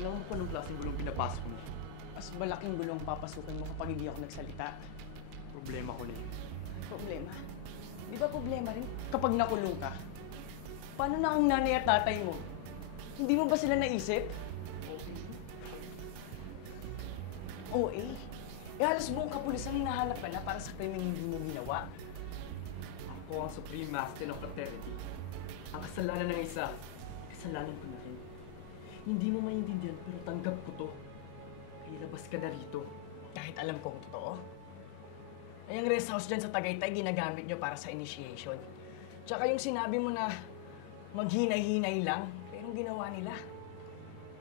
Alam mo pa anong klaseng gulong pinapasok mo? Mas malaking gulong papasukin mo kapag hindi ako nagsalita. Problema ko na yun. Problema? Di ba problema rin kapag nakulong ka? Paano na ang nanay at tatay mo? Hindi mo ba sila naisip? OA? Eh halos buong kapulisan hinahanap ka na para sa krimeng hindi mo ginawa. Ako ang Supreme Master ng Fraternity. Ang kasalanan ng isa, kasalanan ko na rin. Hindi mo maintindihan pero tanggap ko to. Kaya labas ka na rito. Kahit alam kong totoo. Ay, ang rest house dyan sa Tagaytay, ginagamit nyo para sa initiation. Tsaka yung sinabi mo na maghinay-hinay lang, pero ang ginawa nila,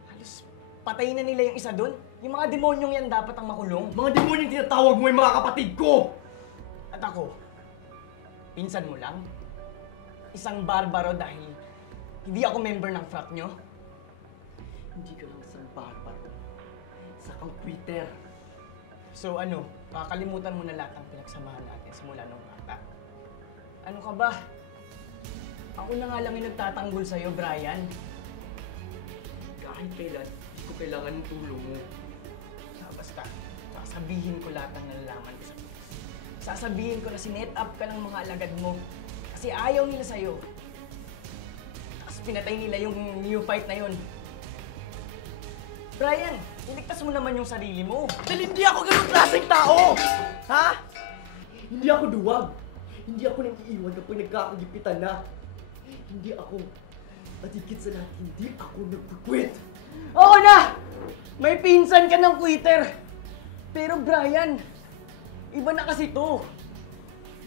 halos patayin na nila yung isa doon. Yung mga demonyong yan dapat ang makulong. Mga demonyong tinatawag mo yung mga kapatid ko! At ako, pinsan mo lang? Isang barbaro dahil hindi ako member ng frat nyo? Hindi ka lang isang barbaro. Isa kang quitter. So ano, kakalimutan mo na lahat ng pinagsamahan natin simula nung bata. Ano ka ba? Ako na nga lang yung nagtatanggol sa'yo, Brian. Kahit kailan, hindi ko kailangan ng tulong mo. Basta, sasabihin ko lahat ng nalalaman ko sa pulis. Sasabihin ko na sinet up ka ng mga alagad mo kasi ayaw nila sa'yo. Tapos pinatay nila yung neophyte na yun. Brian, iligtas mo naman yung sarili mo. Dahil hindi ako ganun klaseng tao! Ha? Hindi ako duwag. Hindi ako nang iiwan kapag nagkakagipitan na. Hindi ako. At higit sa lahat, hindi ako nag-quit. Oo na! May pinsan ka ng quitter. Pero Brian, iba na kasi to.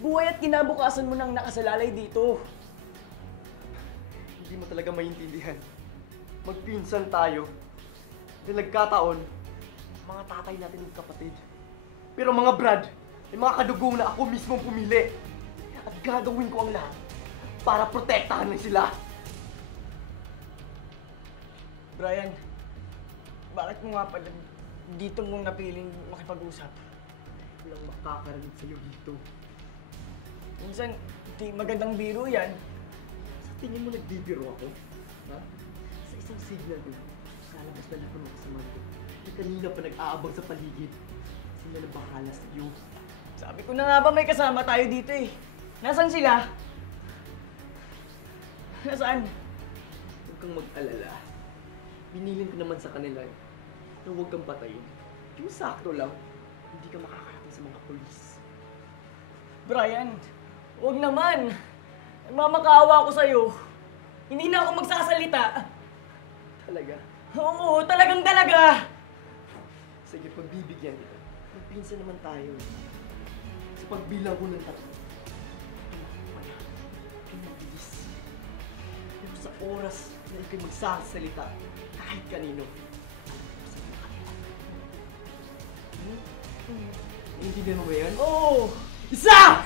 Buhay at kinabukasan mo nang nakasalalay dito. Hindi mo talaga maintindihan. Magpinsan tayo. Dahil nagkataon, mga tatay natin ng kapatid. Pero mga Brad, may mga kadugong na ako mismong pumili. At gagawin ko ang lahat para protektahan lang sila. Brian, bakit mo nga pala dito mong napiling makipag-usap? Walang makakarinig sa'yo dito. Minsan, di magandang biro yan. Sa tingin mo nagbibiro ako? Ha? Sa isang signal doon, lalabas na lahat ng mga kasama ko. Yung kanina pa nag-aabang sa paligid. Sila na bahala sa iyo. Sabi ko na nga ba may kasama tayo dito eh. Nasaan sila? Nasaan? Huwag kang mag-alala. Binilin ko naman sa kanila na huwag kang patayin. Yung sakto lang, hindi ka makakarating sa mga polis. Brian, huwag naman. Nagmamakaawa ako sa'yo. Hindi na ako magsasalita. Talaga? Oo, talagang talaga. Sige, pagbibigyan kita. Magpinsan naman tayo. Sa pagbilang ko ng tatlo, ikaw mabilis. Pero sa oras na ikaw magsasalita, kahit kanino, naiintindihan mo ba yan? Oo. Isa!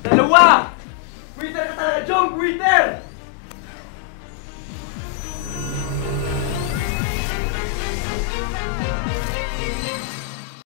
Dalawa! Quitter ka talaga, John! Quitter!